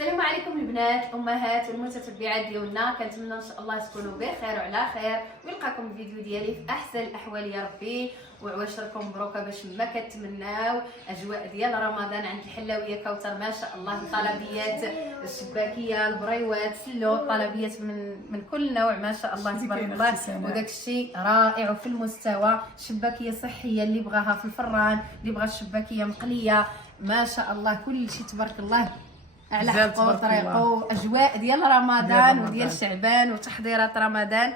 السلام عليكم البنات الامهات والمتتبعات ديالنا، كنتمنى ان شاء الله تكونوا بخير وعلى خير ويلقاكم الفيديو ديالي في احسن الاحوال يا ربي، وعواشركم مبروكه باش ما كتمناو اجواء ديال رمضان عند الحلاويه كوثر. ما شاء الله الطلبيات الشباكيه البريوات سلو طلبيات من كل نوع ما شاء الله تبارك الله، وداك الشيء رائع وفي المستوى. شباكيه صحيه اللي بغاها في الفران، اللي بغى الشباكيه مقليه، ما شاء الله كل شيء تبارك الله على حقه طريقه. اجواء ديال رمضان وديال شعبان وتحضيرات رمضان.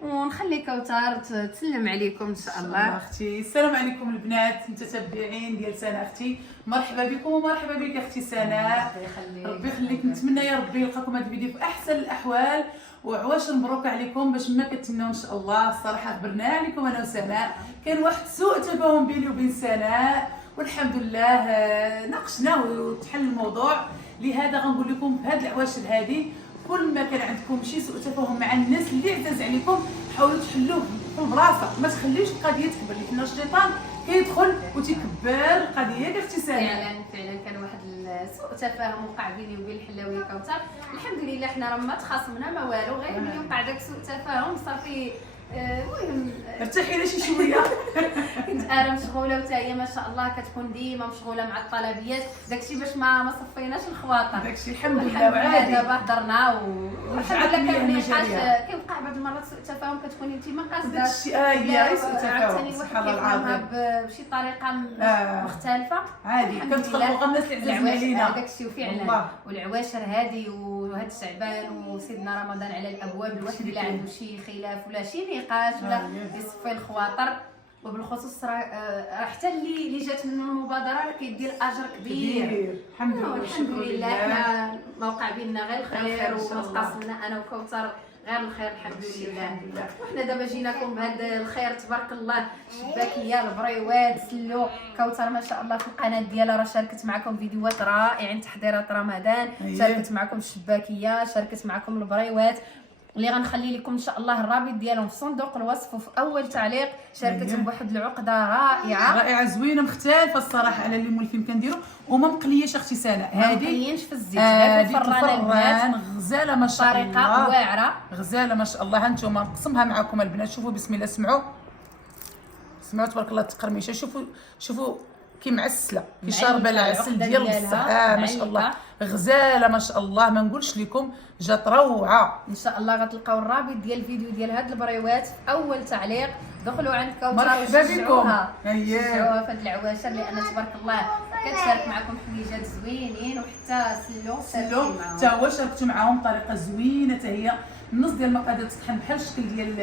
ونخلي كوثر تسلم عليكم ان شاء الله. اختي السلام عليكم البنات المتتبعين ديال سناء اختي، مرحبا بكم ومرحبا بك اختي سناء. ربي يخليك، نتمنى يا ربي يلقاكم هذا الفيديو في احسن الاحوال وعواشر مبروك عليكم باش ما كتمناو ان شاء الله. الصراحه خبرنا عليكم انا وسناء، كان واحد سوء تفاهم بيني وبين سناء والحمد لله ناقشناه وتحل الموضوع. لهذا غنقول لكم في هذه العواشر هذه كل ما كان عندكم شي سوء تفاهم مع الناس اللي عزاز عليكم حاولوا تحلوه في البلاصه، ما تخليوش القضيه تكبر، لان الشيطان كيدخل وتكبر القضيه. ياك اختي سناء؟ فعلا كان واحد سوء تفاهم وقع بيني وبين الحلاويه كوثر. الحمد لله حنا راه ما تخاصمنا ما والو، غير ملي وقع داك سوء تفاهم صافي. المهم ارتاحي لها شي شويه. كنت انا مشغوله وتا هي ما شاء الله كتكون ديما مشغوله مع الطلبيات، داكشي باش ما صفيناش الخواطر. داكشي الحمد لله وعادي. دابا هضرنا والحمد لله كان مجاليه. كيوقع بعض المرات سوء تفاهم كتكوني انت ما قاصده داكشي هي سوء تفاهم عاوتاني الواحد كيفهمها بشي طريقه مختلفه. عادي كنتخلقوا غير الناس اللي عزازين علينا. داكشي وفعلا والعواشر هذه وهذا الشعبان وسيدنا رمضان على الابواب، الواحد اللي عنده شي خلاف ولا شي نقاش ولا يصفي الخواطر. وبالخصوص حتى اللي جات منه المبادره راه كيدير اجر كبير. الحمد لله والحمد لله حنا ما وقع بيننا غير الخير وتقاسمنا انا وكوثر غير الخير الحمد لله. وحنا دابا جيناكم بهذا الخير تبارك الله. شباكيه البريوات سلو كوثر ما شاء الله في القناه ديالها راه شاركت معكم فيديوهات رائعين تحضيرات رمضان، شاركت معكم الشباكيه، شاركت معكم البريوات اللي غنخلي لكم ان شاء الله الرابط ديالهم في صندوق الوصف وفي اول تعليق. شاركت بواحد العقده رائعه زوينه مختلفه الصراحه على اللي مولفين كنديروا، وما مقلياش اختي سناء. هذه مقليينش في الزيت غير في الفران غزاله ما شاء الله، طريقه واعره غزاله ما شاء الله. ها انتم نقسمها معكم البنات، شوفوا بسم الله، سمعوا تبارك الله التقرميشه. شوفوا كي معسله كي شاربه العسل ديال بصح. ما شاء الله غزاله ما شاء الله، ما نقولش لكم جات روعه. ان شاء الله غتلقاو الرابط ديال الفيديو ديال هاد البريوات في اول تعليق. دخلوا عند كوثر مرحبا بكم. شجعوها في هاد العواشر لان تبارك الله كتشارك معكم حويجات زوينين، وحتى سلو حتى هو شاركتوا معاهم بطريقه زوينه. حتى هي النص ديال المقادير تطحن بحال الشكل ديال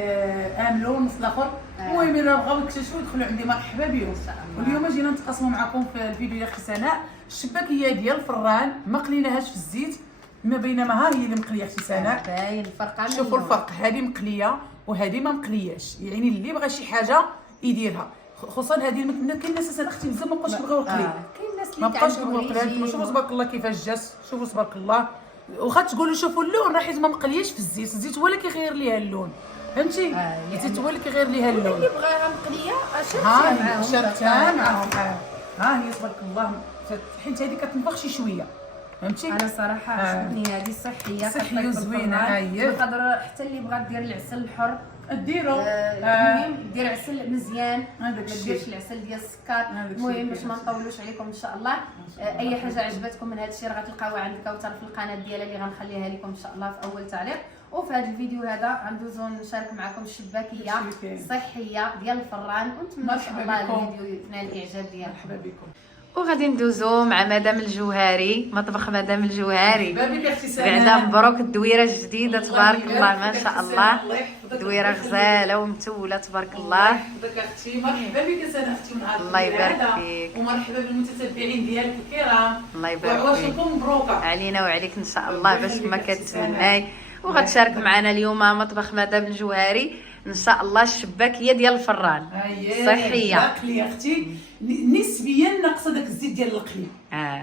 املو، والنص الاخر المهم الا بغاو يكتشفوا يدخلوا عندي مرحبا بهم. واليوم جينا نتقاسموا معكم في الفيديو يا اختي سناء الشباكيه ديال الفران، ما قليناهاش في الزيت، ما بينما ها هي اللي مقليه اختي سناء. باين الفرق. شوفوا الفرق، هذه مقليه وهذه ما مقلياش، يعني اللي بغى شي حاجه يديرها. خصوصا هذه كاين ناس اساسا اختي بزاف ما بقاوش يبغيو القلي، كاين الناس اللي ما بقاوش يبغيو القلي. شوفوا تبارك الله كيفاش جات، شوفوا تبارك الله. واخا تقولوا شوفوا اللون راه حيت ما مقلياش في الزيت، الزيت هو اللي كيغير ليها اللون، فهمتي؟ الزيت هو اللي كيغير ليها اللون. اللي بغاها مقليه شاركتها معاهم. ها هي تبارك الله، حيت هذه كتنفخ شي شويه، فهمتي؟ انا صراحه عجبتني هذه صحيه وزوينه. نقدر حتى اللي بغى دير العسل الحر ديرو. المهم دير عسل مزيان، ما الشيء. ديرش العسل ديال السكر. المهم باش ما نطولوش عليكم ان شاء الله. اي حاجه عجبتكم من هذا الشيء راه غتلقاوها عند كوثر في القناه ديالها اللي غنخليها لكم ان شاء الله في اول تعليق. وفي هذا الفيديو هذا غندوزو نشارك معكم الشباكيه صحيه ديال الفران، ونتمنى ان شاء الله الفيديو ينال الاعجاب ديالكم. مرحبا بكم. وغادي ندوزو مع مدام الجوهري، مطبخ مدام الجوهري. بعدا مبروك الدويره الجديده تبارك الله ما شاء الله، دويره غزاله ومتوله تبارك الله. يحفظك اختي، مرحبا بك سناء اختي من هذا الله يبارك فيك، ومرحبا بالمتتبعين ديالك الكرام. الله يبارك فيك وعواشركم مبروكه علينا وعليك ان شاء الله باش ما كتمناي. وغتشارك معنا اليوم مطبخ مدام الجوهري ان شاء الله الشباكيه ديال الفران صحيه. القلي اختي نسبيا ناقصه داك الزيت ديال القلي.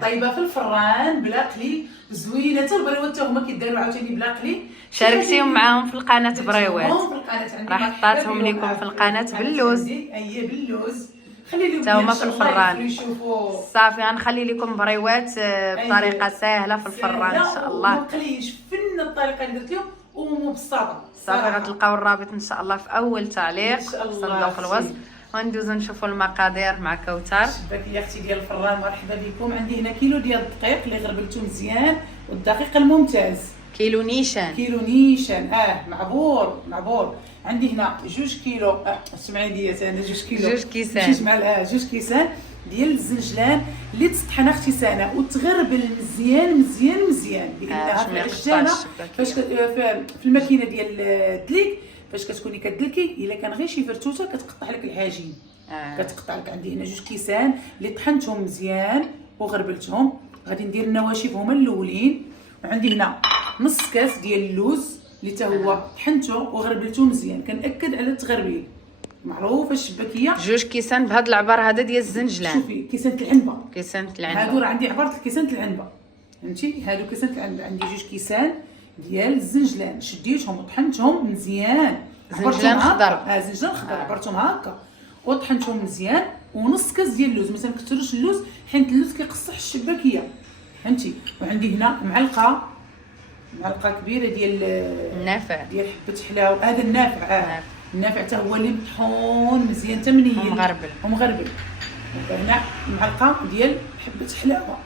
طيبه في الفران بلا قلي زوينه. حتى البريوات حتى هما كيداروا عاوتاني بلا قلي. شاركتيهم معاهم في القناه بريوات، راه راه حطاتهم لكم في القناه باللوز. باللوز خلي لي تا هما في الفران. يشوفوا. صافي غنخلي لكم بريوات بطريقه سهله في الفران ان شاء الله. ما قليش فن الطريقه اللي درت لهم ومبسطه. صافي غتلقاو الرابط ان شاء الله في اول تعليق في صندوق الوصف. وندوزو نشوفوا المقادير مع كوثر. الشباكيه اختي ديال الفران، مرحبا بكم. عندي هنا كيلو ديال الدقيق اللي غربلته مزيان، والدقيق الممتاز كيلو نيشان. كيلو نيشان معبور. عندي هنا 2 كيلو سمعي ديال انا 2 كيلو 2 كيسان 2 كيسان ديال الزنجلان اللي تطحن اختي سنه وتغربل مزيان لانها في العجانه فاش في الماكينه ديال الدليك فاش كتكوني كدلكي الا كان غير شي فرتوته كتقطع لك العجين. كتقطع لك. عندي هنا 2 كيسان اللي طحنتهم مزيان وغربلتهم. غادي ندير النواشف هما الاولين. وعندي هنا نص كاس ديال اللوز اللي حتى هو طحنته وغربلته مزيان. كنأكد على التغربيل، معروفه الشباكيه. 2 كيسان بهذا العبار هذا ديال الزنجلان. شوفي كيسان العنبه هادو راه عندي عباره كيسان العنبه، فهمتي؟ هادو كيسان العنبه. عندي 2 كيسان ديال الزنجلان شديتهم وطحنتهم مزيان. زنجلان خضر. زنجلان خضر عبرتهم هكا وطحنتهم مزيان. ونص كاس ديال اللوز، ما تكثروش اللوز حيت اللوز كيقصح الشباكيه، فهمتي؟ وعندي هنا معلقه كبيره ديال النافع ديال حبه حلاوه. هذا النافع النافع حتى هو اللي مطحون مزيان حتى منين ومغربل. هنا معلقه ديال حبه حلاوه.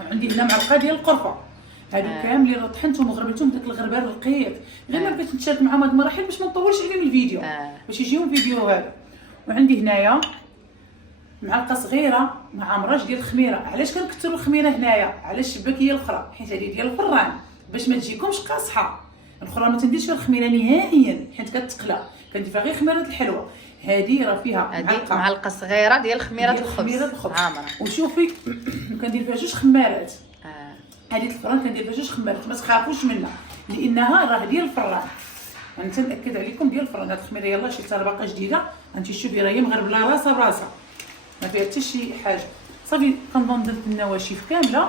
وعندي هنا معلقه ديال القرفه. هادو كاملين راه طحنتهم وغربلتهم داك الغربال رقيق. غير ما بغيت نشارك معهم هاد المراحل باش ما نطولش عليهم الفيديو باش يجيهم فيديو هذا. وعندي هنايا معلقه صغيره مع امراج ديال الخميره. علاش كنكثروا الخميره هنايا على الشباكيه الاخرى؟ حيت هذه ديال الفران باش ما تجيكمش قاصحه. الاخرى ما تنديرش فيها الخميره نهائيا حيت كتقلى، كندير فيها غير خميره الحلوه. هذه راه فيها معلقه صغيره ديال خميره الخبز عامره. وشوفي كندير فيها 2 خمارات. هذه الفران كندير فيها 2 خمارات، ما تخافوش منها لانها راه ديال الفران. انا تنأكد عليكم ديال الفران. هاد الخميره يلاه شريتها باقا جديده. انت شوفي راهي مغربله راسها براسها، ما فيها حتى شي حاجه. صافي كنظن درت النواشف كامله.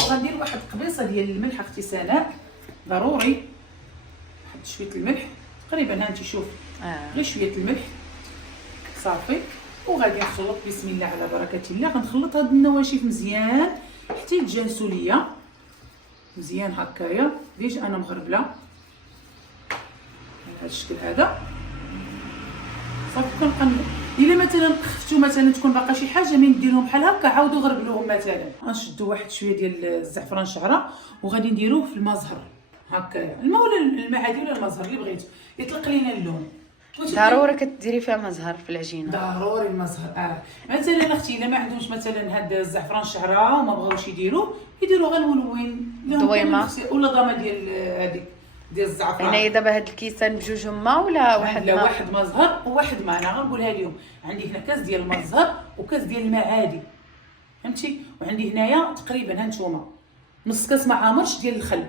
وغندير واحد قبيصه ديال الملح اختي سناء ضروري. واحد شويه الملح تقريبا، ها انت شوفي غير شويه الملح صافي. وغادي نخلط بسم الله على بركه الله. غنخلط هاد النواشف مزيان حتى يتجانسوا ليا مزيان هكايا. ديجا انا مغربله على هذا الشكل هذا. صافي كنقلب. الا مثلا خفتوا مثلا تكون باقا شي حاجه من نديرهم بحال هكا عاودوا غربلوهم. مثلا غنشدوا واحد شويه ديال الزعفران شعره وغادي نديروه في المزهر هكايا، الماء ولا الماء عادي ولا المزهر اللي بغيتو يطلق لينا اللون. ضروري كديري فيها مزهر في العجينه. ضروري المزهر. مثلا اختي الا ما عندهمش مثلا هاد الزعفران شعره وما بغاوش يديروا غير الملون دويمه ولا ضامه ديال هذيك ديال الزعفران. هنايا دابا هاد الكيسان بجوج هما ولا واحد؟ لا واحد مزهر وواحد ماء. انا غنقولها اليوم عندي هنا كاس ديال المزهر وكاس ديال الماء عادي، فهمتي؟ وعندي هنايا تقريبا ها نتوما نص كاس ما عامرش ديال الخل.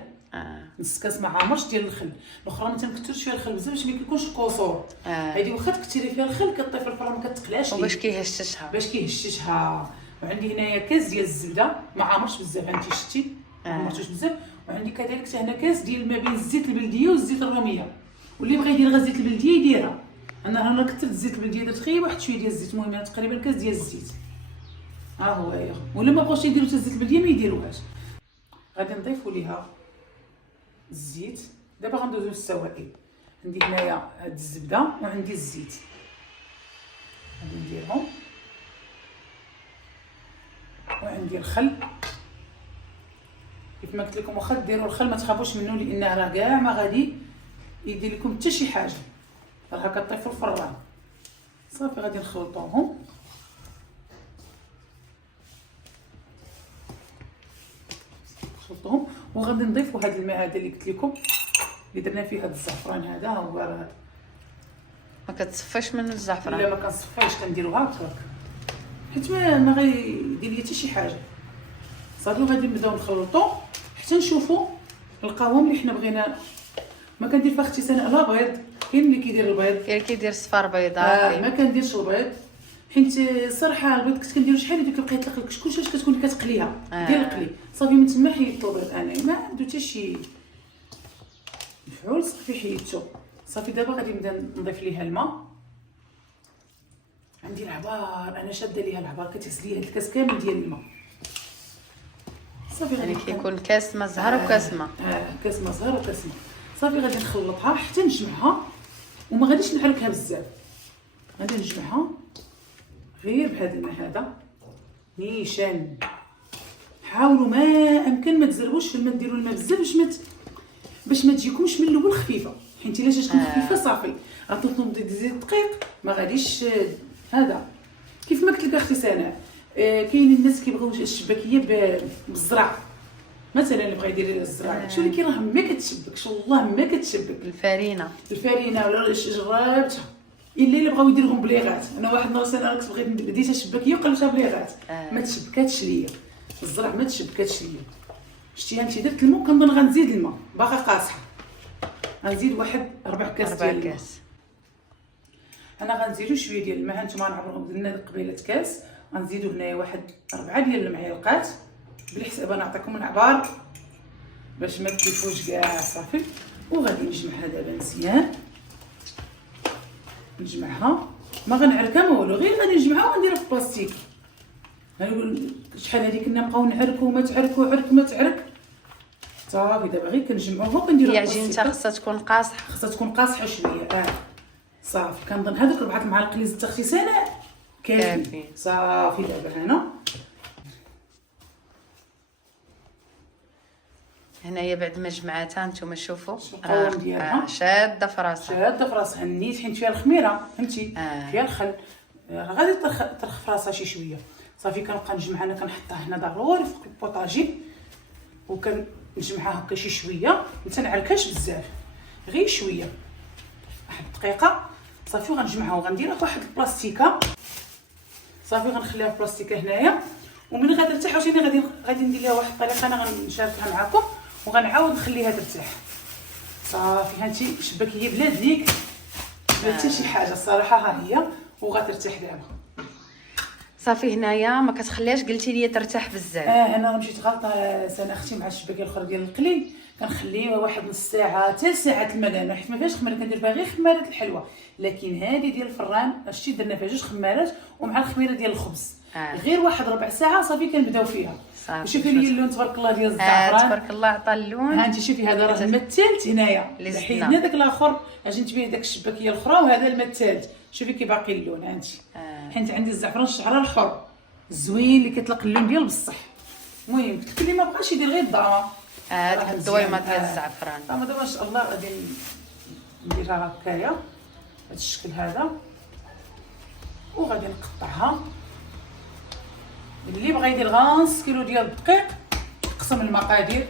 نص كاس ما عامرش ديال الخل. الاخرى ما تنكثرش فيها الخل بزاف باش ما يكونش الكسور. هذه واخا تكثري فيها الخل كطيب في الفران ما كتقلاش. وباش كيهششها. وعندي هنايا كاس ديال الزبده ما عامرش بزاف، انت شتي ما عامرش بزاف. وعندي كذلك حتى هنا كاس ديال ما بين الزيت البلديه والزيت الروميه. واللي بغى يدير غير الزيت البلديه يديرها. انا كثرت الزيت البلديه درت غير واحد شويه ديال الزيت. المهم تقريبا كاس ديال الزيت ها هو يا. ولا ما بغاوش يديروا حتى الزيت البلديه ما يديروهاش. غادي نضيفوا ليها الزيت. دابا غندوزو للسوائل. عندي هنايا هاد الزبده وعندي الزيت غادي نديرهم. وعندي الخل كيف ما قلت لكم، واخا ديروا الخل ما تخافوش منه لانه راه كاع ما غادي يدير لكم حتى شي حاجه، راه كطيب في الفران. صافي غادي نخلطوهم. وغادي نضيفوا هذا الماء هذا اللي قلت لكم اللي درنا فيه هذا الزعفران هذا. هو راه ما كتصفيش منه الزعفران. لا ما كنصفيش، كنديرو هكاك حيت ما غيدير لي حتى شي حاجه. صافي وغادي نبداو نخلطوا حتى نشوفوا القوام اللي حنا بغينا. ما كندير فيها اختي سناء لا بيض، كاين اللي كيدير البيض، كاين كيدير صفار بيضاء. ما كنديرش البيض حيت الصراحه البيض كنت كنديرو شحال ديك بقيت يطلق لك كلشي واش كتكوني كتقليها ديال القلي. صافي من تما حيدت البيض. انا ما عنده حتى شي مفعول. صافي حيدته. صافي دابا غادي نبدا نضيف ليها الماء. عندي العبار، انا شاده ليها العبار، كتهز ليا هاد الكاس كامل ديال الماء صافي. يعني كيكون كاس ما زهر وكاس ما. كاس ما زهر وكاس ما. صافي غادي نخلطها حتى نجمعها، وما غاديش نحركها بزاف، غادي نجمعها غير بهذا الماء هذا نيشان. حاولوا ما امكن ما تزربوش في الماء، ديروا الماء بزاف باش ما تجيكمش من الاول خفيفه، حيت الا جات خفيفه صافي غتنوض تزيد الدقيق ما غاديش. هذا كيف ما قلت لك اختي سناء، كاين الناس كيبغيو الشباكيه بالزرع مثلا، اللي بغى يدير الزرع شو اللي راه ما كتشبكش، والله ما كتشبك الفرينه ولا جربتها، الا اللي بغاو يديروهم بليغات. انا واحد النهار انا كنت بغيت بديتها شباكيه وقلبتها بليغات ما تشبكاتش ليا، الزرع ما تشبكاتش ليا. شتيها انت درت الماء، كنظن غنزيد الماء باقا قاصحه، غنزيد واحد 4 كاس ديال الماء. انا غنزيدو شويه ديال الماء، هانتوما نعبرهم درنا قبيله كاس، غنزيدو هنايا واحد 4 ديال المعالق بالحساب. انا نعطيكم العبار باش ما تلفوش كاع صافي. وغادي نجمعها دابا مزيان، نجمعها ما غنعركها ما والو، غير غادي نجمعها وغنديرها في بلاستيك. شحال هادي كنا نبقاو نعركو وما تعركو، عرك ما تعرك صافي. دابا غير كنجمعوها وكنديروها هي عجينتها خصها تكون قاصحه، خصها تكون قاصحه شويه. صافي كنظن هذوك 4 معالق اللي زدت اختي سناء كافي صافي. دابا هنايا بعد ما جمعتها نتوما شوفوا القوام ديالها شاده في راسها نيت، حيت فيها الخميره فهمتي، فيها الخل، غادي ترخ في راسها شي شويه. صافي كنبقى نجمعها، انا كنحطها هنا ضروري فوق البوطاجي، وكنجمعها هكا شي شويه، ما تنعركهاش بزاف، غير شويه واحد دقيقه صافي. وغنجمعها وغنديرها في واحد البلاستيكه صافي، غنخليها في بلاستيكه هنايا. ومن غادي ترتاح عاوتاني غادي ندير لها واحد الطريقه انا غنشاركها معكم، وغنعاود نخليها ترتاح صافي. هانتي شباكيه بلا ديك بلا حتى شي حاجه الصراحه، ها هي وغترتاح دابا صافي. هنايا ما كتخليهاش قلتي لي ترتاح بزاف. انا مشيت غلطه سنه اختي مع الشباكيه الاخرى ديال القلي، كنخليها واحد نص ساعه حتى ساعه المكانه، حيت ما فيهاش خميره، كندير فيها غير خماره الحلوه. لكن هذه ديال الفران شتي درنا فيها 2 خمارات ومع الخميره ديال الخبز. غير واحد ربع ساعه صافي كنبداو فيها. وشوفي لي اللون تبارك الله ديال الزعفران، تبارك الله عطى اللون. ها انت شوفي هذا راه الماء الثالث هنايا، حيدنا داك الاخر عجنت به داك الشباكيه الاخرى، وهذا الماء الثالث. شوفي كي باقي اللون، ها انت حيت عندي الزعفران الشعره الحر زوين اللي كيطلق اللون ديال بصح. المهم قلت اللي ما بغاش يدير غير الضرامه، هذيك الدويمه ديال الزعفران. دابا ما شاء الله غادي نديرها هكايا بهذا الشكل هذا، وغادي نقطعها. اللي بغى يدير غانص كيلو ديال الدقيق يقسم المقادير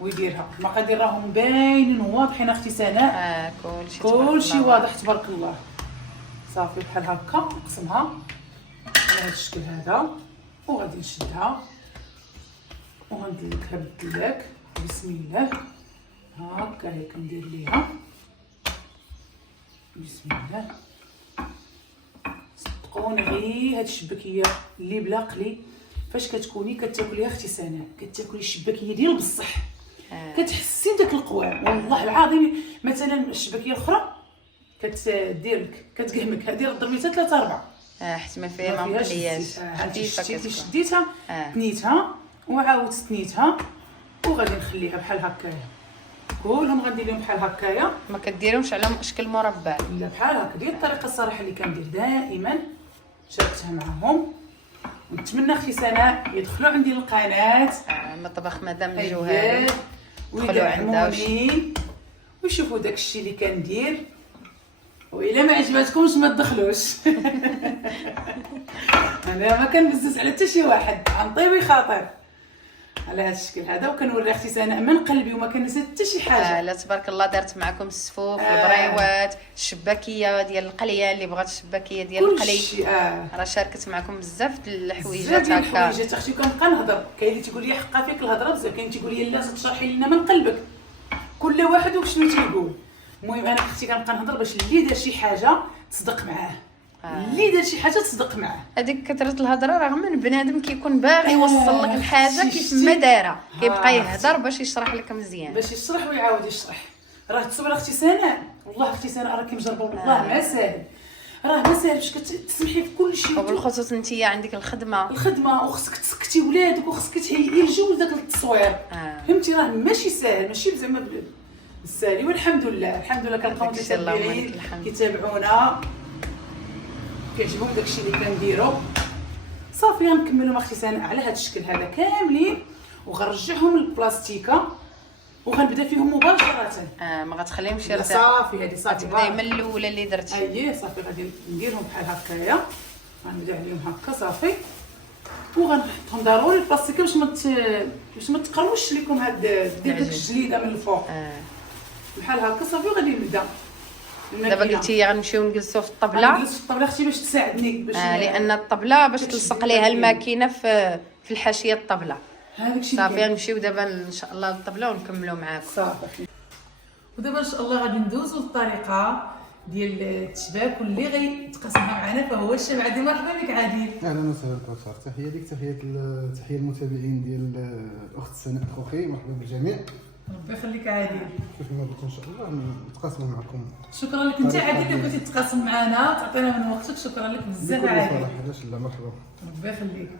ويديرها. المقادير راهم باينين وواضحين اختي سناء، كلشي واضح تبارك الله. صافي بحال هكا نقسمها على هذا الشكل هذا، وغادي نشدها وغندلكها بالدلاك. بسم الله هكا هي كندير ليها بسم الله. صدقوني غير هاد الشباكيه اللي بلا قلي فاش كتكوني كتاكليها اختي سناء، كتاكلي الشباكيه ديال بصح، كتحسي بداك القوام والله العظيم. مثلا الشباكيه الاخرى كتدير لك كتقهمك، هذه ضربيتها 3 4 حيت ما فيها ما مقلياش خفيفه كتكون. شديتها تنيتها وعاودت تنيتها، وغادي نخليها بحال هكايا. كلهم غندير لهم بحال هكايا، ما كديرهمش على شكل مربع، لا بحال هكا. ديال الطريقه الصراحه اللي كندير دائما شاركتها معهم. ونتمنى اختي سناء يدخلوا عندي القناه مطبخ مدام الجوهري ويدخلوا عندها ويشوفوا داكشي اللي كندير، والا ما عجباتكمش ما تدخلوش. انا ما كنبزز على حتى شي واحد عن طيب خاطر على هذا الشكل هذا، وكنوري اختي سناء من قلبي وما كنسى حتى شي حاجه. لا تبارك الله دارت معكم السفوف البريوات الشباكيه ديال القليه، اللي بغات الشباكيه ديال القلي راه شاركت معكم بزاف د الحويجات هكا. الحويجات اختي كنبقى نهضر، كاين اللي تيقول لي حقا فيك الهضره بزاف، كاين تيقول لي لا تشرحي لنا من قلبك، كل واحد وشنو تيقول. المهم انا اختي كنبقى نهضر باش اللي دار شي حاجه تصدق معاه، اللي دار شي حاجه تصدق معاه. هذيك كثره الهضره رغم من بنادم كيكون باغي يوصل لك الحاجه كيف ما دايره، كيبقى يهضر باش يشرح لك مزيان، باش يشرح ويعاود يشرح. راه تصبر اختي سناء، والله اختي سناء راكي مجربه والله ما ساهل. راه ما ساهلش كتسمحي في كل شيء، وبالخصوص انت عندك الخدمه وخصك تسكتي ولادك وخصك تهيئي الجو لذاك التصوير. فهمتي راه ماشي ساهل، ماشي زعما بالساهل. والحمد لله كنلقاو المتابعين كيتابعونا كيعجبهم داكشي اللي كنديرو. صافي غنكملوا مع اختي سناء على هذا الشكل هذا كاملين، وغنرجعهم للبلاستيكه وغنبدا فيهم مباشره. ما غتخليهمش يرتاح. صافي هذه صافي غتبداي من الاولى اللي درتي. اييه صافي غادي نديرهم بحال هكايا، غنبدا عليهم هكا صافي، وغنحطهم ضروري البلاستيكه باش ما تقروش لكم هاد ديك الجليده من الفوق. بحال هكا صافي. وغادي نبدا دابا قلتي غنمشيو نجلسوا في الطبله. نجلس في الطبله اختي باش تساعدني باش لان الطبله باش تلصق ليها الماكينه في الحاشيه الطبله. هذاك الشيء صافي غنمشيو دابا ان شاء الله للطبله ونكملوا معاكم. صافي. ودابا ان شاء الله غادي ندوزو للطريقه ديال التشباك، واللي غيتقاسمها معنا فهو الشيف عادل. مرحبا بك عادل. اهلا وسهلا كوثر. تحيه ليك، تحيه المتابعين ديال الاخت سناء خوخي. مرحبا بالجميع. ربي يخليك عادل. كيف ما قلت ان شاء الله نتقاسموا معكم. شكرا لك انت عادل اللي بغيتي تتقاسم معنا تعطينا من وقتك. شكرا لك بزاف عادل. بكل فرح. علاش لا، مرحبا. ربي يخليك.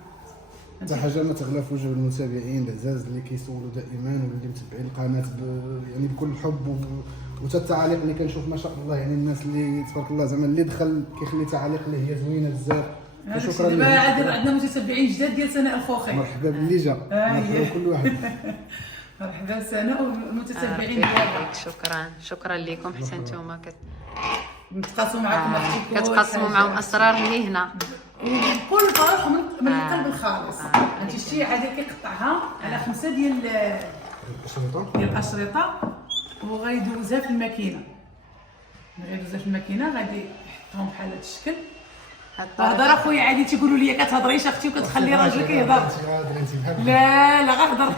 حتى حاجه ما تغلى في وجه المتابعين العزاز اللي كيسولوا دائما واللي متبعين القناه يعني بكل حب وتا التعاليق اللي كنشوف ما شاء الله. يعني الناس اللي تبارك الله زعما اللي دخل كيخلي تعاليق اللي هي زوينه بزاف. شكرا لك. دابا عادل عندنا متتبعين جداد ديال سناء الخوخي. مرحبا باللي جا. مرحبا كل واحد. مرحبا سناء والمتتبعين ديالها. شكرا لكم حتى نتوما نتقاسموا معكم كتقاسموا معهم اسرار المهنه وكل فرح من القلب الخالص. انت شتي عادل كيقطعها على 5 ديال الاشرطه وغيدوزها في الماكينه. غادي يحطهم بحال هذا الشكل. هضر اخويا عادي تيقولوا لي كتهضريش اختي وكتخلي راجلك يهضر. لا غنهضر.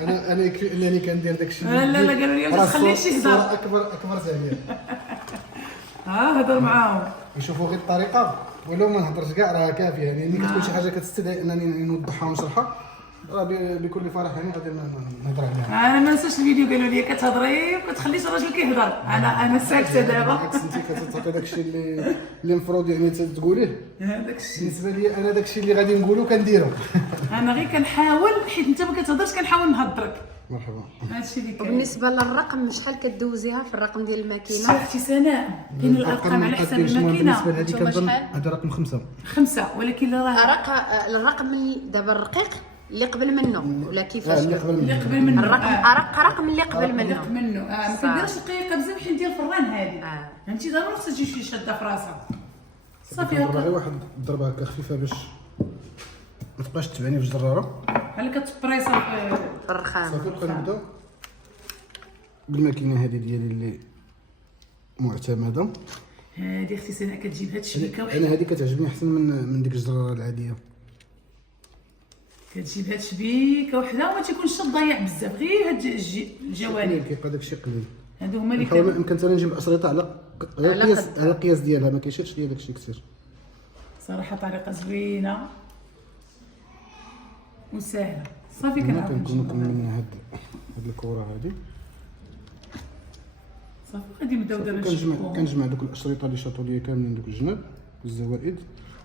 انا يكفي انني كندير داكشي. لا قالوا لي ما تخليش يهضر. اكبر ثانيه. هضر معاهم يشوفوا غير الطريقه ولو ما نهضرش كاع راه كافيه. يعني ملي كتكون شي حاجه كتستدعي انني نوضحها ونشرحها راه بكل فرح يعني غادي نهضر عليها. انا ما ننساش الفيديو قالوا لي كتهضري وما كتخليش راجلك يهضر. انا ساكته دابا. بالعكس انت كتعطي داكشي اللي المفروض يعني تقوليه. داكشي بالنسبه لي انا داكشي اللي غادي نقولو كنديرو. انا غير كنحاول حيت انت ما كتهضرش كنحاول نهضرك. مرحبا. هادشي اللي كاين. وبالنسبه للرقم شحال كدوزيها في الرقم ديال الماكينه؟ اختي سناء كاين الارقام على حسب الماكينه. بالنسبه لهذه كنظن هذا رقم 5 ولكن راه الرقم دابا الرقيق اللي قبل منه ولا كيفاش؟ اللي قبل منه الرقم ارق رقم اللي قبل منه. ما كنديرش دقيقه بزاف حيت ديال الفران هذه. فهمتي ضروري خصها تجي شي شاده في راسها. صافي هكا غير واحد الضربه هكا خفيفه باش ما تبقاش تبعني في الجراره بحال كتبريصه في الرخام. صافي بقى نبدا بالماكينه هذه ديالي اللي معتمده. هذه اختي سناء كتجيب هاد الشبكه انا هذه كتعجبني احسن من ديك الجراره العاديه. كتجيب هاد شبيكه وحده وما تيكونش ضايع بزاف، غير هاد الجوانب كيبقى داكشي قليل. هادو هما اللي نحاول يمكن حتى نجيب الاشرطه على القياس ديالها، ما كيشدش ليا داكشي كثير. صراحه طريقه زوينه وسهله. صافي كنعاود كنكونوا كملنا هاد الكره هادي. صافي غادي نبداو دابا كنجمع دوك الاشرطه اللي شاطوا ليا كاملين دوك الجناب والزوائد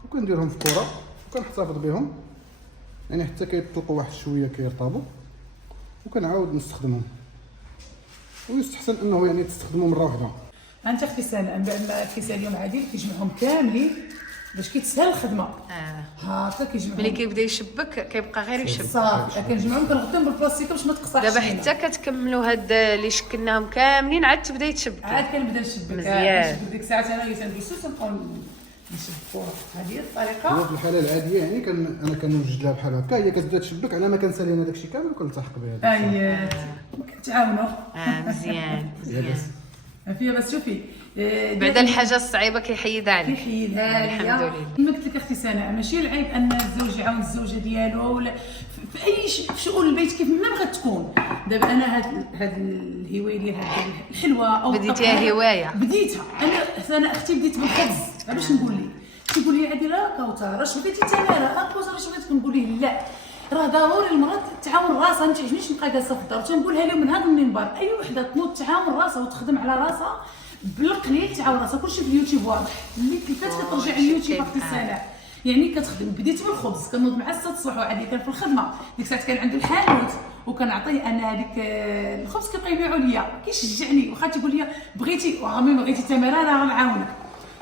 وكنديرهم في كره وكنحتفظ بهم يعني حتى كيطلقوا واحد شويه كيرطبوا وكنعاود نستخدمهم. ويستحسن انه يعني تستخدموا مره واحده. انت اختي سناء من بعد ما كيسال اليوم عادل كيجمعهم كاملين باش كيتسهل الخدمه. هكا كيجمعهم ملي كيبدا يشبك كيبقى غير يشبك. صافي كنجمعهم كنغطيهم بالبلاستيك باش ما تقصاش. دابا حتى كتكملوا هاد اللي شكلناهم كاملين عاد تبدا يتشبك. عاد كنبدا نشبك مزيان. ديك الساعات انا اللي تندوزو تنبقاو نشبكوها. هذه هي الطريقه. في الحاله العاديه يعني انا كنوجد لها بحال هكا، هي كتبدا تشبك على ما كنسالي انا داكشي كامل وكنلتحق بها. اييه كنتعاونوا. مزيان. فيها بس شوفي بعد الحاجه الصعيبه كيحيدها عليك. الحمد لله. كما قلت لك اختي سناء ماشي العيب ان الزوج يعاون الزوجه ديالو ولا في اي شيء في شؤون البيت كيف ما بغات تكون. دابا انا هاد الهوايه ديال هاد الحلوه او بديتيها هوايه. بديتها انا سناء اختي بديت بالخبز. باش نقول لك تيقول لي عادي راه كوثر اش بغيتي تماره كوثر اش بغيتي كنقول ليه لا راه ضروري المراه تعاون راسها. ما تعجبنيش نبقى جالسه في الدار. تنقولها لهم من هذا المنبر اي وحده تنوض تعاون راسها وتخدم على راسها بالقليل تعاون راسها. كلشي في اليوتيوب واضح، ملي كيفاش كترجع اليوتيوب اختي سناء. يعني كتخدم، بديت من الخبز، كنوض مع 6 الصباح وعادي كان في الخدمه، ديك الساعه كان عنده الحانوت وكنعطيه انا هذيك الخبز كيبقى يبيعوا ليا، كيشجعني واخا تيقول لي بغيتي وعمري ما بغيتي تماره انا غنعاونك.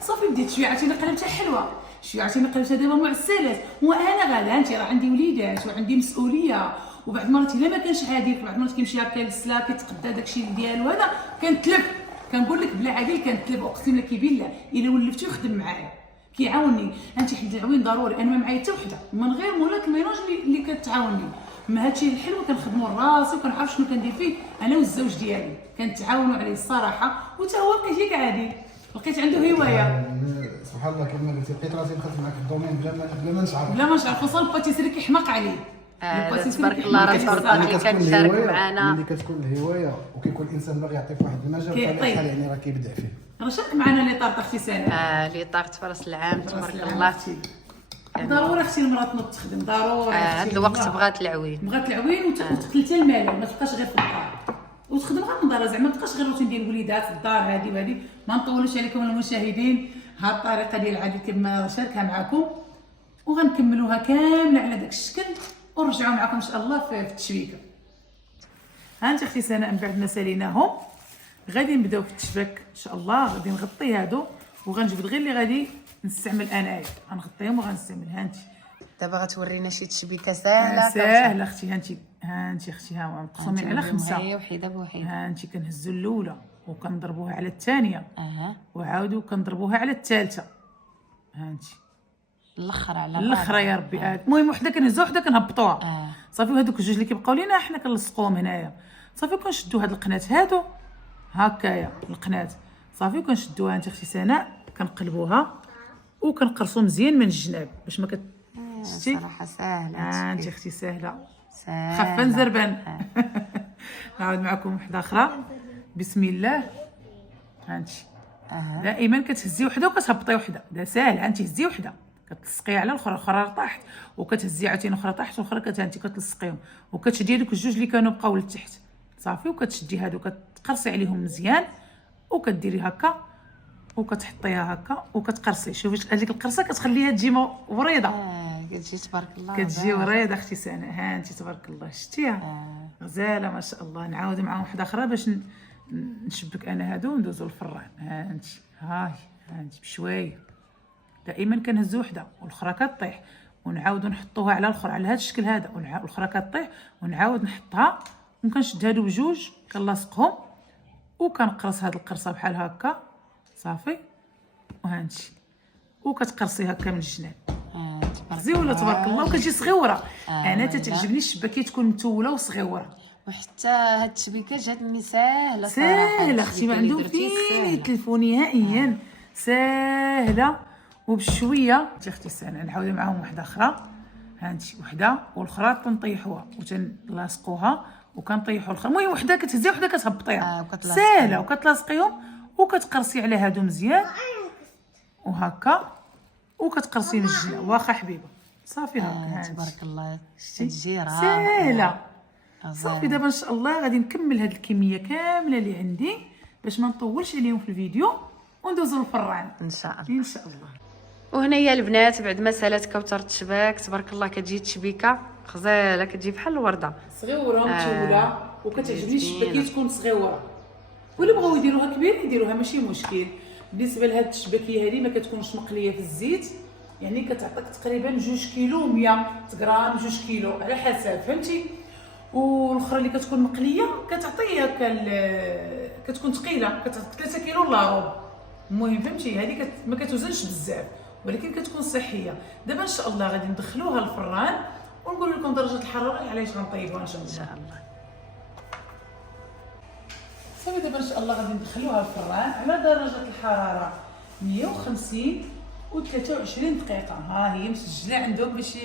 صافي بديت شويه عاوتاني قلبتها حلوه، شويه عاوتاني قلبتها دابا معسلات، وانا غادا انت راه عندي وليدات وعندي مسؤوليه، وبعض المرات الا ما كانش عادي، بعض المرات كيمشي هكا للسلا كيتقدا داكشي ديالو هذا كنتلف، كنقول لك بلا عادي كنتلف، اقسم لك بالله الا ولفتو يخدم معايا كيعاونني. انت حد العوين ضروري، انا ما معايا حتى وحده من غير مولاك الميناج اللي كتعاوني. ما هادشي الحلو كنخدمو راسي وكنعرف شنو كندير فيه انا والزوج ديالي، كنتعاونوا عليه الصراحه. وتا هو لقيتيك عادي، لقيت عنده هوايه. سبحان الله كما قلتي، لقيت راسي دخلت معاك في الدومين بلا ما نشعر، بلا ما نشعر، خصوصا الباتيسري كيحماق عليه. تبارك الله راه تبارك الله اللي كتشارك معنا. ملي كتكون الهوايه وكيكون الانسان باغي يعطيك واحد المجال بحال هذا يعني راه كيبدع فيه. راه شارك معنا لي طارط اختي سناء. لي طارت في راس العام تبارك الله. ضروري اختي المراه تنوض تخدم، ضروري. هاد الوقت بغات العوين، بغات العوين وتقتلت المال، ما تبقاش غير في الدار وتخدم غير من الدار، زعما ما تبقاش غير روتين ديال الوليدات في الدار هذه وهذه. ما نطولوش عليكم المشاهدين، ها الطريقه ديال العادي كما شاركها معكم، وغنكملوها كامله على داك الشكل ونرجعوا معكم ان شاء الله في التشبيكه. ها انت اختي سناء من بعد ما ساليناهم غادي نبداو في التشباك ان شاء الله. غادي نغطي هادو وغنجبد غير اللي غادي نستعمل انايا، غنغطيهم وغنستعمل. ها انت دابا غتورينا شي تشبيكه ساهله. ساهله اختي. ها انت اختي، ها مقسومين على 5 هي وحده بوحده. ها انت كنهزوا الاولى وكنضربوها على الثانيه، وعاودوا كنضربوها على الثالثه. ها انت الاخر على الاخر يا ربي. المهم وحده كنهزوها وحده كنهبطوها. صافي وهذوك الجوج اللي كيبقاو لينا حنا كنلصقوهم هنايا. صافي كنشدوا هاد القناه هادو هكايا القناه، صافي وكنشدوها انت اختي سناء، كنقلبوها وكنقرصوا مزيان من الجناب باش ما شتي صراحه ساهله. انت اختي ساهله خفه نزربان. نعاود معكم وحده اخرى. بسم الله. ها انت دائما كتهزي وحده وكتهبطي وحده، دا ساهل. انت هزي وحده كتلصقيها على الاخرى، الاخرى طاحت وكتهزي عاوتاني اخرى طاحت والاخرى انت كتلصقيهم وكتشدي هذوك الجوج اللي كانوا بقاو لتحت. صافي وكتشدي هادو كتقرصي عليهم مزيان وكديري هكا وكتحطيها هكا وكتقرصي. شوفي هذيك القرصه كتخليها تجي وريضه. كتجي تبارك الله، كتجي وريضه اختي سناء. ها انت تبارك الله شتيها غزاله ما شاء الله. نعاود معاهم وحده اخرى باش نشبك انا هادو وندوزو للفران. ها انت ها انت بشويه دائما كنهزو وحده والاخرى كطيح ونعاودو نحطوها على الاخرى على هذا الشكل هذا، والاخرى كطيح ونعاود نحطها وكنشد هادو بجوج كنلاصقهم وكنقرص هاد القرصه بحال هكا. صافي وها انت وكتقرصي هكا من الجناب. زوينه تبارك الله وكتجي صغيوره. انا تتعجبني الشباكيه تكون متوله وصغيوره. وحتى هاد التشبيكه جاتني ساهله ساهله اختي، ما عندهم فين يتلفوا نهائيا. ساهله وبشويه. انت اختي سناء نعاود معاهم وحده اخرى. ها انت وحده والاخرى تنطيحوها وتنلاصقوها وكنطيحوا الاخرى. المهم وحده كتهزيها وحده كتهبطيها. ساهله وكتلاصقيهم وكتقرصي على هادو مزيان وهكا وكتقرصي من الجناب. واخا حبيبه صافي هكا. تبارك الله تجي راه ساهله. صافي دابا ان شاء الله غادي نكمل هاد الكميه كامله اللي عندي باش ما نطولش عليهم في الفيديو وندوزو للفران ان شاء الله. ان شاء الله. وهنايا البنات بعد ما سالات كوثر التشباك تبارك الله كتجي تشبيكه غزاله، كتجي بحال الورده صغيوره متوله وكتعجبني الشباكيه تكون صغيوره. ولا بغاو يديروها كبيره يديروها ماشي مشكل. بالنسبه لهاد الشباكيه هذه ما كتكونش مقليه في الزيت، يعني كتعطيك تقريبا 2 كيلو 100 غرام 2 كيلو على حسب، فهمتي. والاخرى اللي كتكون مقليه كتعطي هكا كتكون ثقيله، كتعطيك 3 كيلو الا ربع. المهم فهمتي هذه ما كتوزنش بزاف ولكن كتكون صحيه. دابا ان شاء الله غادي ندخلوها الفران ونقول لكم درجه الحراره علاش غنطيبوها ان شاء الله. صافي دابا ان شاء الله غادي ندخلوها الفران على درجه الحراره 150 و23 دقيقه. ها هي مسجله عندهم باش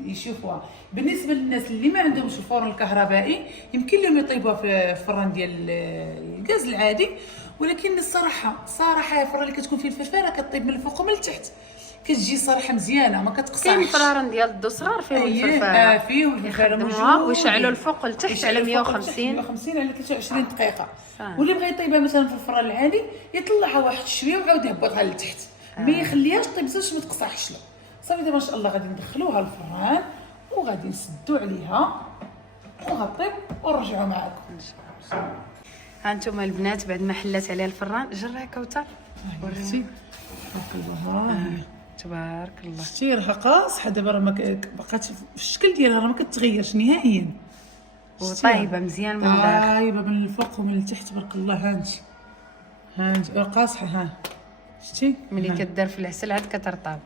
يشوفوها. بالنسبه للناس اللي ما عندهمش الفرن الكهربائي يمكن لهم يطيبوها في الفرن ديال الغاز العادي، ولكن الصراحه الفرن اللي كتكون فيه الفرفاره كطيب من الفوق ومن التحت، كتجي صراحه مزيانه ما كاين كتقصعش. فرارن ديال الضو صغار فيهم الفلفله فيه الفلفله يخدموها موجود، ويشعلوا الفوق والتحت على 150 150 على 23 دقيقه. واللي بغى يطيبها مثلا في الفران العادي يطلعها واحد شويه ويعاود يهبطها لتحت، ما يخليهاش طيب بزاف ما تقصعش له. صافي دابا ان شاء الله غادي ندخلوها الفران وغادي نسدو عليها ونغطيو ونرجعوا معاكم. ها انتم البنات بعد ما حلات عليها الفران جرها كوثر وريتي تبارك الله. شتي راها قاصحه دابا، راه ما بقات في الشكل ديالها، راه ما كتغيرش نهائيا وطايبه مزيان من الداخل، طايبه من الفوق ومن التحت تبارك الله. هانتي قاصحه. ها شتي ملي كدار في العسل عاد كترطب.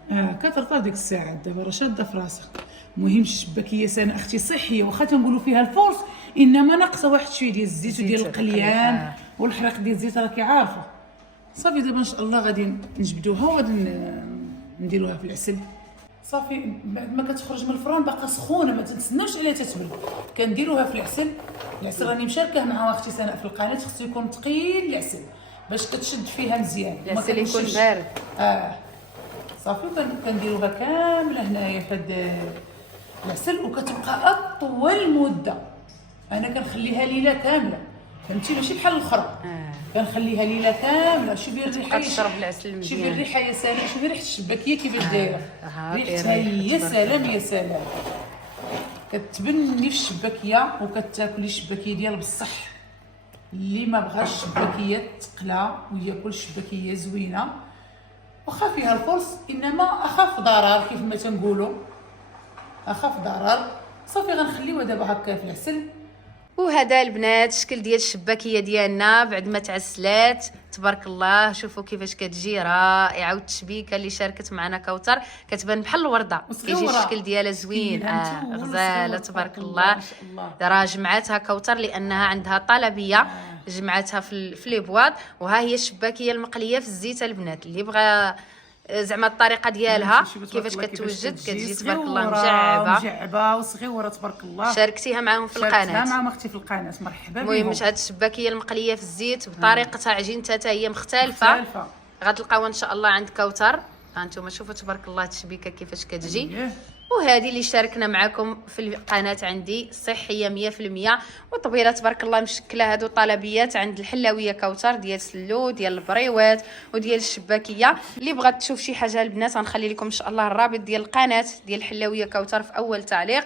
كترطب ديك الساعه. دابا راه شاده في راسها. المهم الشباكيه سنه اختي صحيه، واخا تنقولوا فيها الفورس انما ناقصه واحد شويه ديال الزيت وديال القليان والحريق ديال الزيت، راكي عارفه. صافي دابا ان شاء الله غادي نجبدوها وغادي نديروها في العسل. صافي بعد ما كتخرج من الفران باقا سخونه، ما تنتسناوش عليها تتبل، كنديروها في العسل. العسل راني مشاركه مع اختي سناء في القناه، خصو يكون ثقيل العسل باش كتشد فيها مزيان، العسل يكون بارد. صافي كنديروها كامله هنايا في هاد العسل، وكتبقى اطول مده. انا كنخليها ليله كامله، فهمتي؟ ماشي بحال الاخرى. كنخليها ليله كامله. شوفي الريحه، تشرب العسل مزيان. شوفي الريحه يا سلام، شوفي ريحه الشباكيه كيفاش دايره. ريحتها يا سلام يا سلام، كتبني في الشباكيه وكتاكلي الشباكيه ديال بصح. اللي ما بغاش الشباكيه ثقله وياكل الشباكيه زوينه واخا فيها الفرص، انما اخف ضرر كيف ما تنقولوا، اخف ضرر. صافي غنخليوها دابا هكا في العسل. وهذا البنات الشكل ديال الشباكيه ديالنا بعد ما تعسلات تبارك الله. شوفوا كيفاش كتجي رائعه، والتشبيكه اللي شاركت معنا كوثر كتبان بحال الورده، كيجي الشكل ديالها زوين. غزاله تبارك الله. راه جمعاتها كوثر لانها عندها طلبيه، جمعاتها في لي بواط. وها هي الشباكيه المقليه في الزيت البنات، اللي بغى زعما الطريقه ديالها كيفاش كتوجد كتجي تبارك الله مجعبه وصغيره تبارك الله. شاركتيها معاهم في القناه. شاركتها مع اختي في القناه، مرحبا بهم. المهم مش هاد الشباكيه المقليه في الزيت بطريقتها عجينتها حتى هي مختلفه. غتلقاوها ان شاء الله عند كوثر. ها انتم شوفوا تبارك الله التشبيكه كيفاش كتجي. وهذه اللي شاركنا معكم في القناه عندي صحيه 100%، وطبيله تبارك الله مشكله. هادو طلبيات عند الحلاويه كوثر ديال سلو ديال البريوات وديال الشباكيه. اللي بغات تشوف شي حاجه البنات غنخلي لكم ان شاء الله الرابط ديال القناه ديال الحلاويه كوثر في اول تعليق.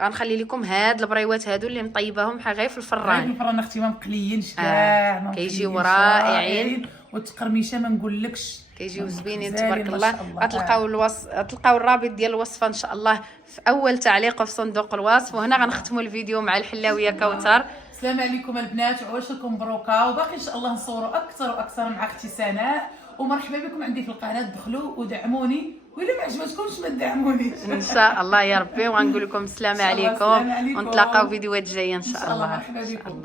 غنخلي لكم هاد البريوات هادو اللي مطيباهم غير في الفران. الفران اختي ما مقليين شكاع، كيجيو رائعين. والتقرميشه ما نقولكش كيجيو زوينين تبارك الله. غتلقاو الرابط ديال الوصفه ان شاء الله في اول تعليق وفي صندوق الوصف. وهنا غنختموا الفيديو مع الحلاويه كوثر. السلام عليكم البنات وعواشركم مبروكه، وباقي ان شاء الله نصوروا اكثر واكثر مع اختي سناء. ومرحبا بكم عندي في القناه، دخلوا ودعموني، والا ما عجبتكمش ما تدعمونيش ان شاء الله يا ربي. وغنقول لكم السلام عليكم، ونتلاقاو فيديوهات جايه ان شاء الله. مرحبا بكم.